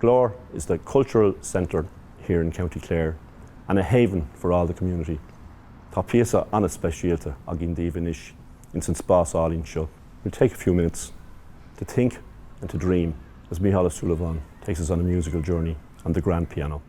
Glór is the cultural centre here in County Clare and a haven for all the community. Tá piasa anna speisialta a gin dívanis in St. Spás Seo. We'll take a few minutes to think and to dream as Micheál Ó Suilleabháin takes us on a musical journey on the grand piano.